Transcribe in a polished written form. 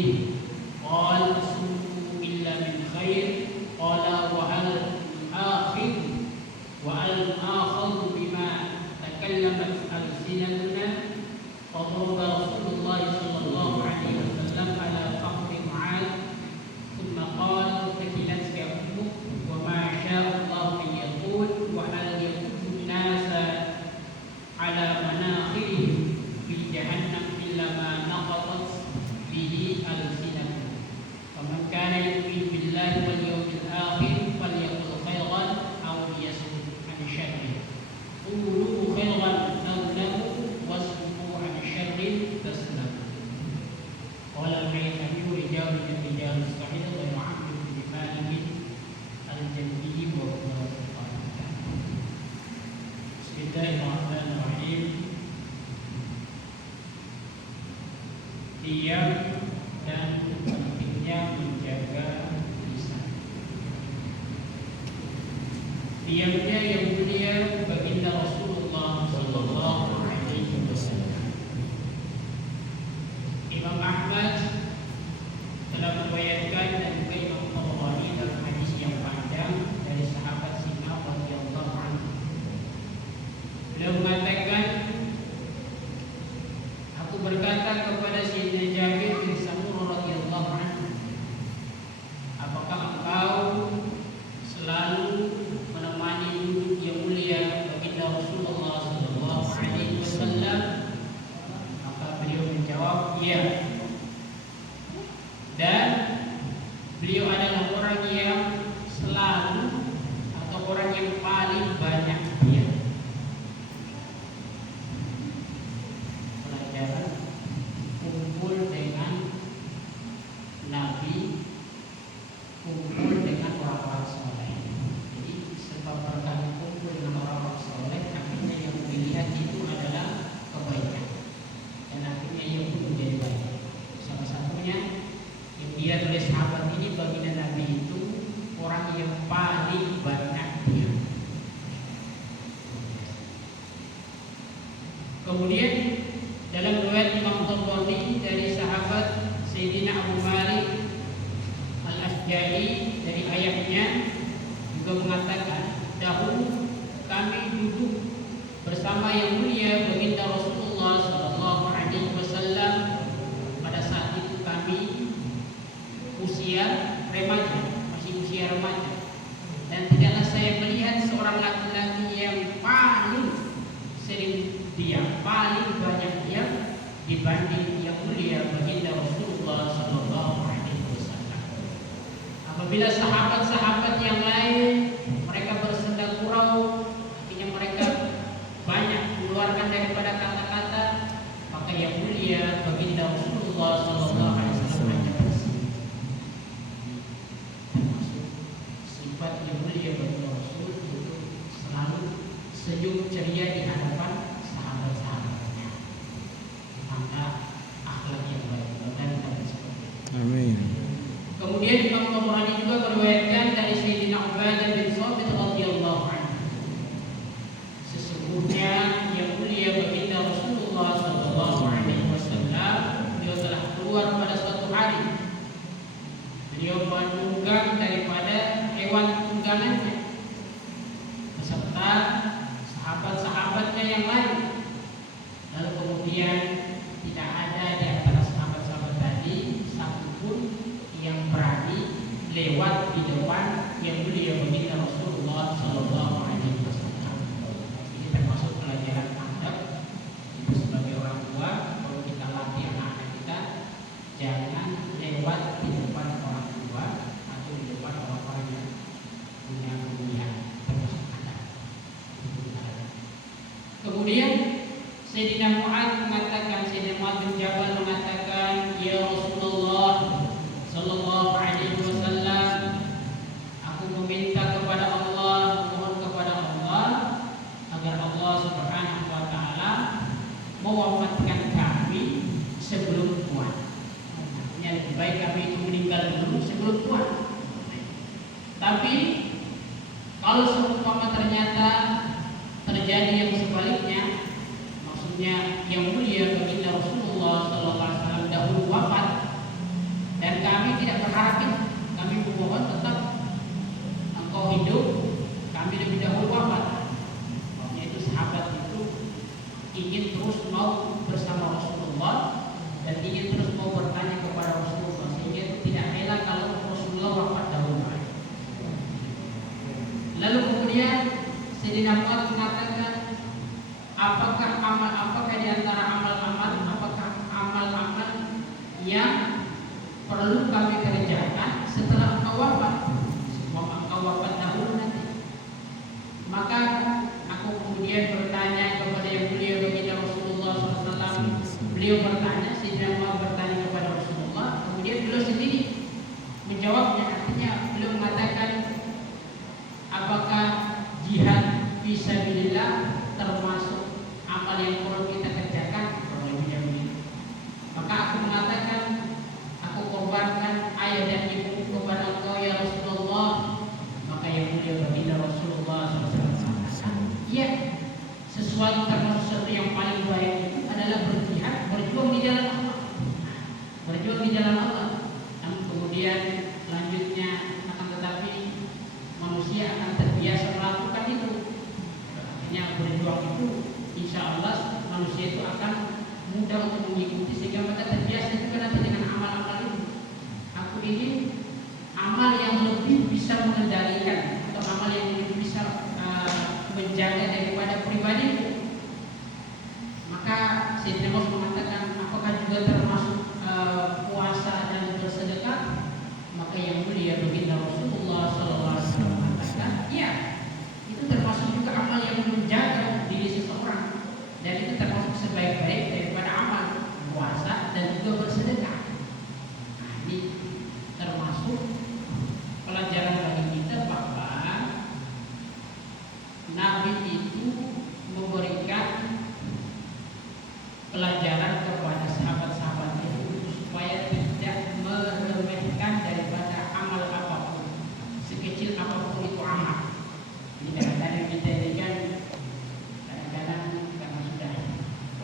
منه قال أصوم إلا من خير قال وهل آخذ بما تكلمت ألسنتنا فضرب رسول الله صلى الله عليه وسلم على فخذ معاذ ثم قال ثكلتك أمك وما شاء الله أن يقول وهل يكف الناس على مناخرهم في جهنم إلا ما نقضت به ألسنتهم فمن كان يؤمن بالله واليوم الآخر فليقل خيرا أو ليصمت عن شره قولوا خيرا أو لموا واصمتوا عن شر تسلموا. قال الهيثمي رجال الرجال الصحيح غير عبد بن مالك الجندي وهو سلطان. بسم الله الرحمن الرحيم. Diam dan pentingnya menjaga lisan. Diamnya yang mulia baginda Rasulullah sallallahu alaihi wasallam. Imam Ahmad telah meriwayatkan dan juga Imam Tabrani dalam hadis yang panjang dari sahabat Sinan radhiyallahu anhu. Beliau mengatakan, aku berkata kepada Sayyidina Jabir bin Samurah radhiyallahu anhu, apakah engkau selalu menemani duduk yang mulia baginda Rasulullah sallallahu alaihi wasallam? Maka beliau menjawab, ya. Dan beliau adalah orang yang selalu atau orang yang paling banyak diam. Pelajaran kumpul dengan Nabi, kumpul dengan orang-orang soleh. Jadi sebab berkali kumpul dengan orang-orang soleh, akhirnya yang dilihat itu adalah kebaikan dan akhirnya ia pun menjadi baik. Salah satunya yang dilihat oleh sahabat ini baginda Nabi itu orang yang paling banyak diam. Kemudian dalam riwayat Imam Tabrani dari sahabat Sayyidina Abu Malik Al-Asjari dari ayahnya juga mengatakan, dahulu kami duduk bersama yang mulia baginda Rasulullah sallallahu alaihi wasallam. Pada saat itu kami usia remaja, masih usia remaja, dan tidaklah saya melihat seorang laki-laki yang paling sering diam, paling banyak diam dibanding yang mulia baginda Rasulullah sallallahu alaihi wasallam. Apabila sahabat-sahabat yang lain mereka bersenda gurau, artinya mereka banyak mengeluarkan daripada kata-kata, maka yang mulia baginda Rasulullah sallallahu alaihi wasallam hanya bersih. Termasuk sifat yang mulia baginda Rasul itu selalu senyum ceria di hadapan sahabat-sahabatnya. Tanda akhlak yang baik dan seperti itu. Amin. Kemudian Imam Tabrani juga meriwayatkan dari Sayyidina Ubadah bin Samit radhiyallahu anhu, sesungguhnya yang mulia baginda Rasulullah sallallahu alaihi wasallam beliau telah keluar pada suatu hari. Beliau menunggang daripada hewan tunggangannya beserta sahabat-sahabatnya yang lain. Lalu kemudian tidak ada di antara sahabat-sahabat tadi satupun yang berani lewat di depan yang mulia baginda Rasulullah sallallahu alaihi wasallam. Ini termasuk pelajaran adab itu sebagai orang tua. Kalau kita latih anak-anak kita, jangan lewat di depan orang tua atau di depan orang-orang yang punya kemuliaan, termasuk adab. Kemudian Sayyidina Mu'adz mengatakan, Sayyidina Mu'adz bin Jabal mengatakan, ya Rasulullah sallallahu alaihi wasallam, aku meminta kepada Allah, mohon kepada Allah agar Allah Subhanahu wa taala mewafatkan kami sebelum tua. Artinya lebih baik kami itu meninggal dulu sebelum tua. Tapi kalau seumpama ternyata terjadi yang sebaliknya, maksudnya yang mulia baginda Rasulullah sallallahu alaihi wasallam dahulu wafat, kemudian Sayyidina Mu'adz mengatakan, apakah di antara apakah amal-amal yang perlu kami kerjakan setelah engkau wafat? Sebelum engkau wafat dahulu nanti. Maka aku kemudian bertanya kepada yang mulia baginda Rasulullah SAW. Beliau bertanya, Sayyidina Mu'adz bertanya kepada Rasulullah, kemudian beliau sendiri menjawabnya. Artinya beliau mengatakan, apakah jihad fisabilillah termasuk amal yang perlu kita kerjakan? Maka aku mengatakan, aku korbankan ayah dan ibu kepada engkau ya Rasulullah. Maka yang mulia baginda Rasulullah SAW, iya, sesuatu termasuk sesuatu yang paling baik itu adalah berjihad, berjuang di jalan Allah, berjuang di jalan Allah. Dan kemudian selanjutnya akan tetapi manusia akan terbiasa melakukan itu. Artinya berjuang itu, insya Allah manusia itu akan mudah untuk mengikuti sehingga mereka terbiasa juga nanti dengan amal-amal itu. Aku ingin amal yang lebih bisa mengendalikan atau amal yang lebih bisa menjaga daripada pribadi. Maka Sayyidina Mu'adz mengatakan, apakah juga termasuk puasa dan bersedekah? Maka yang mulia baginda Rasulullah SAW mengatakan, iya, itu termasuk juga amal yang menjaga diri seseorang, dan itu termasuk sebaik-baik daripada amal puasa dan juga bersedekah. Nah, ini termasuk pelajaran bagi kita bahwa Nabi itu memberikan pelajaran